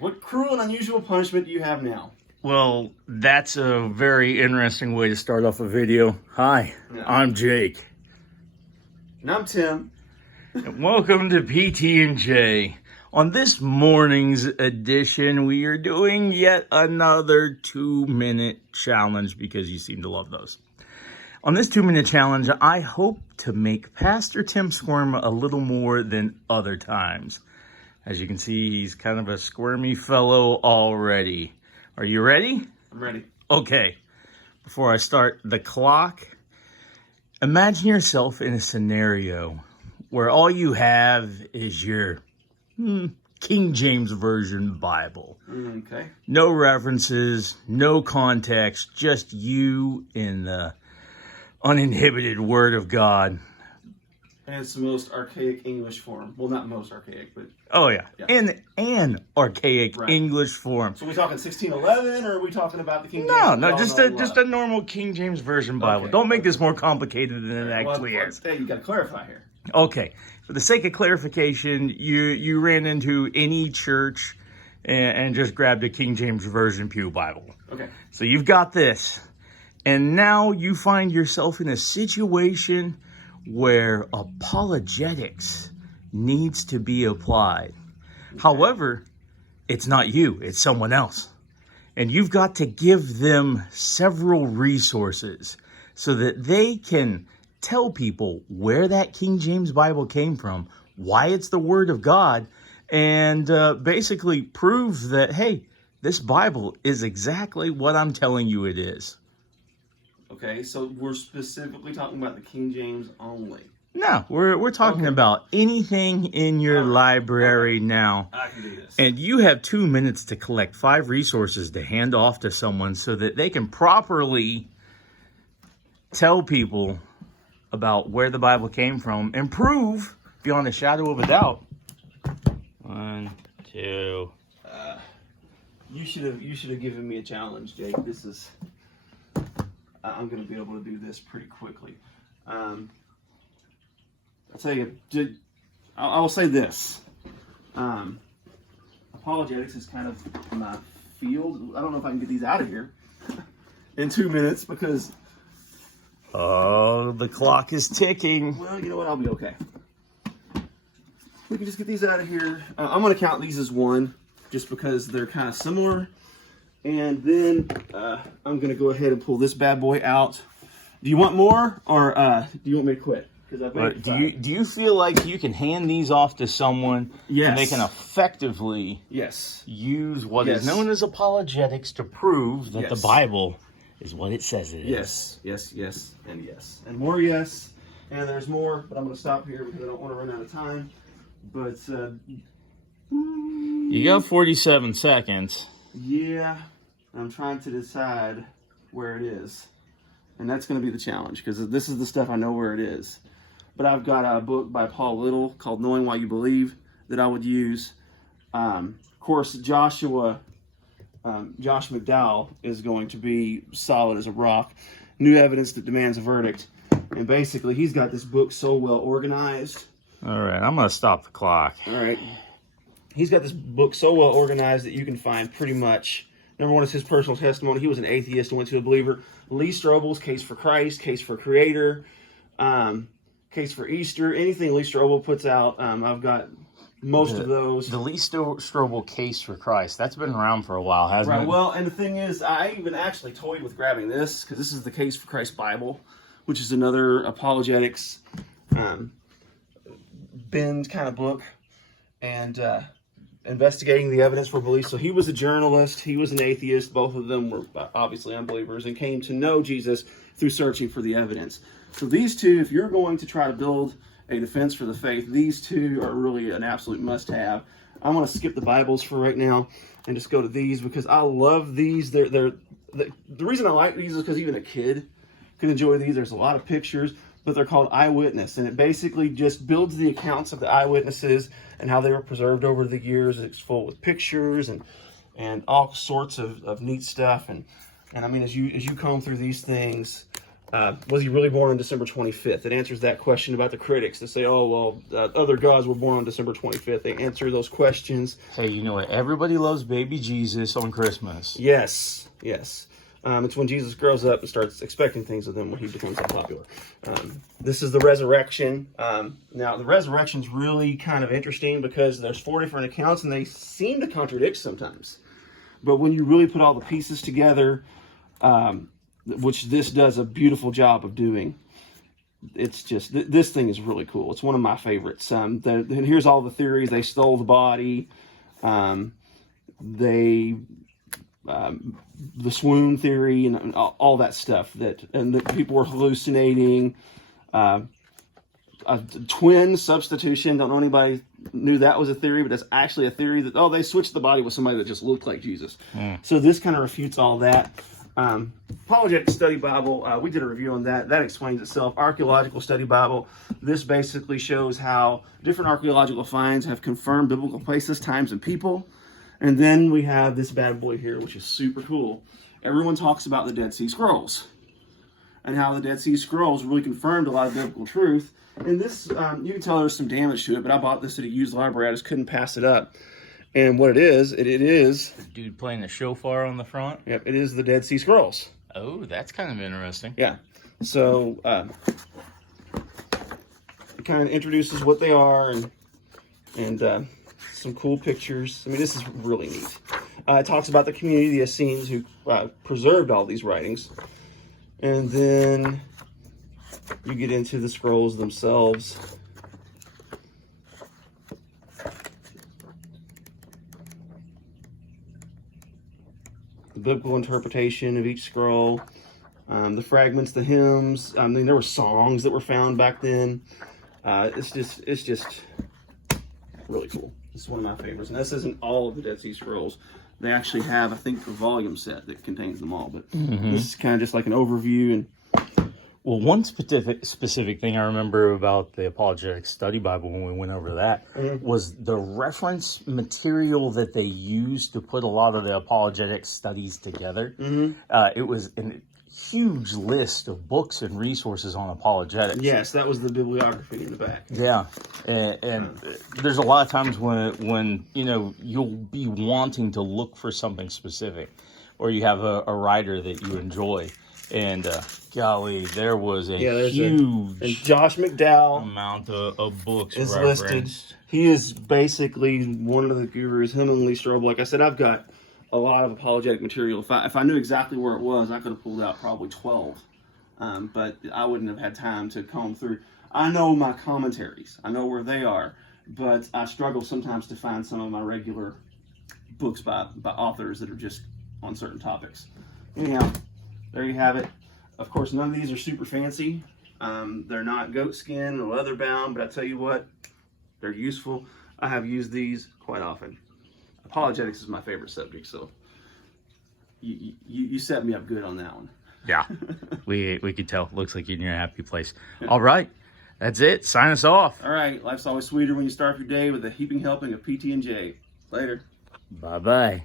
What cruel and unusual punishment do you have now? Well, that's a very interesting way to start off a video. Hi, I'm Jake. And I'm Tim. And welcome to PT&J. On this morning's edition, we are doing yet another 2-minute challenge because you seem to love those. On this 2-minute challenge, I hope to make Pastor Tim squirm a little more than other times. As you can see, he's kind of a squirmy fellow already. Are you ready? I'm ready. Okay. Before I start the clock, imagine yourself in a scenario where all you have is your King James Version Bible. Okay. No references, no context, just you in the uninhibited Word of God. And it's the most archaic English form. Well, not most archaic, but... Oh, yeah. In an archaic English form. So are we talking 1611, or are we talking about the King James? No, just a normal King James Version Bible. Okay. Don't make this more complicated than it actually is. Hey, you got to clarify here. Okay. For the sake of clarification, you ran into any church and just grabbed a King James Version Pew Bible. Okay. So you've got this. And now you find yourself in a situation where apologetics needs to be applied. Okay. However, it's not you, it's someone else. And you've got to give them several resources so that they can tell people where that King James Bible came from, why it's the Word of God, and basically prove that, hey, this Bible is exactly what I'm telling you it is. Okay, so we're specifically talking about the King James only. No, we're talking about anything in your library now. I can do this. And you have 2 minutes to collect 5 resources to hand off to someone so that they can properly tell people about where the Bible came from and prove, beyond a shadow of a doubt. 1, 2. You should have given me a challenge, Jake. This is... I'm going to be able to do this pretty quickly. I'll tell you, I'll say this. Apologetics is kind of my field. I don't know if I can get these out of here in 2 minutes because... Oh, the clock is ticking. Well, you know what? I'll be okay. We can just get these out of here. I'm going to count these as one just because they're kind of similar. And then I'm going to go ahead and pull this bad boy out. Do you want more, or do you want me to quit? Do you feel like you can hand these off to someone and they can effectively use what is known as apologetics to prove that the Bible is what it says it is? Yes, and yes. And more yes. And there's more, but I'm going to stop here because I don't want to run out of time. But... you got 47 seconds. Yeah, I'm trying to decide where it is. And that's going to be the challenge, because this is the stuff I know where it is. But I've got a book by Paul Little called Knowing Why You Believe that I would use. Of course, Josh McDowell is going to be solid as a rock. New Evidence That Demands a Verdict. And basically, he's got this book so well organized. All right, I'm going to stop the clock. All right. He's got this book so well organized that you can find pretty much, number one is his personal testimony. He was an atheist and went to a believer. Lee Strobel's Case for Christ, Case for Creator, Case for Easter, anything Lee Strobel puts out. I've got most of those. The Lee Strobel Case for Christ, that's been around for a while, hasn't it? Right, well, and the thing is, I even actually toyed with grabbing this, because this is the Case for Christ Bible, which is another apologetics bend kind of book. And... investigating the evidence for belief. So he was a journalist, he was an atheist, both of them were obviously unbelievers and came to know Jesus through searching for the evidence. So these two, if you're going to try to build a defense for the faith, these two are really an absolute must-have. I want to skip the Bibles for right now and just go to these because I love these. The reason I like these is because even a kid can enjoy these. There's a lot of pictures, but they're called Eyewitness, and it basically just builds the accounts of the eyewitnesses and how they were preserved over the years. It's full with pictures and all sorts of neat stuff. And I mean, as you comb through these things, Was he really born on December 25th? It answers that question about the critics that say, oh, well, other gods were born on December 25th. They answer those questions. Hey, you know what? Everybody loves baby Jesus on Christmas. Yes, yes. It's when Jesus grows up and starts expecting things of him when he becomes unpopular. This is the resurrection. Now, the resurrection's really kind of interesting because there's 4 different accounts and they seem to contradict sometimes. But when you really put all the pieces together, which this does a beautiful job of doing, it's just, this thing is really cool. It's one of my favorites. And here's all the theories. They stole the body. The swoon theory and all that stuff, and that people were hallucinating. A twin substitution. Don't know anybody knew that was a theory, but that's actually a theory that, they switched the body with somebody that just looked like Jesus. So this kind of refutes all that. Apologetics Study Bible, we did a review on that. That explains itself. Archaeological Study Bible, this basically shows how different archaeological finds have confirmed biblical places, times, and people. And then we have this bad boy here, which is super cool. Everyone talks about the Dead Sea Scrolls and how the Dead Sea Scrolls really confirmed a lot of biblical truth. And this, you can tell there's some damage to it, but I bought this at a used library. I just couldn't pass it up. And what it is, it is... Dude playing the shofar on the front? Yep, it is the Dead Sea Scrolls. Oh, that's kind of interesting. Yeah. So, it kind of introduces what they are and some cool pictures. I mean, this is really neat. It talks about the community, the Essenes, who preserved all these writings. And then you get into the scrolls themselves. The biblical interpretation of each scroll. The fragments, the hymns. I mean, there were songs that were found back then. It's just really cool. This is one of my favorites. And this isn't all of the Dead Sea Scrolls. They actually have, I think, a volume set that contains them all. But this is kind of just like an overview. And well, one specific thing I remember about the Apologetics Study Bible when we went over that was the reference material that they used to put a lot of the apologetics studies together. It was a huge list of books and resources on apologetics. Yes, that was the bibliography in the back. Yeah, and there's a lot of times when you'll be wanting to look for something specific, or you have a writer that you enjoy. And golly, there was a huge and Josh McDowell amount of books is referenced. listed. He is basically one of the gurus. Him and Lee Strobel. Like I said, I've got a lot of apologetic material. If I knew exactly where it was, I could have pulled out probably 12. But I wouldn't have had time to comb through. I know my commentaries. I know where they are. But I struggle sometimes to find some of my regular books by authors that are just on certain topics. Anyhow, there you have it. Of course, none of these are super fancy. They're not goat skin or leather bound, but I tell you what, they're useful. I have used these quite often. Apologetics is my favorite subject, so you set me up good on that one. Yeah, we could tell. Looks like you're in your happy place. All right, that's it. Sign us off. All right, life's always sweeter when you start your day with a heaping helping of PT&J. Later. Bye-bye.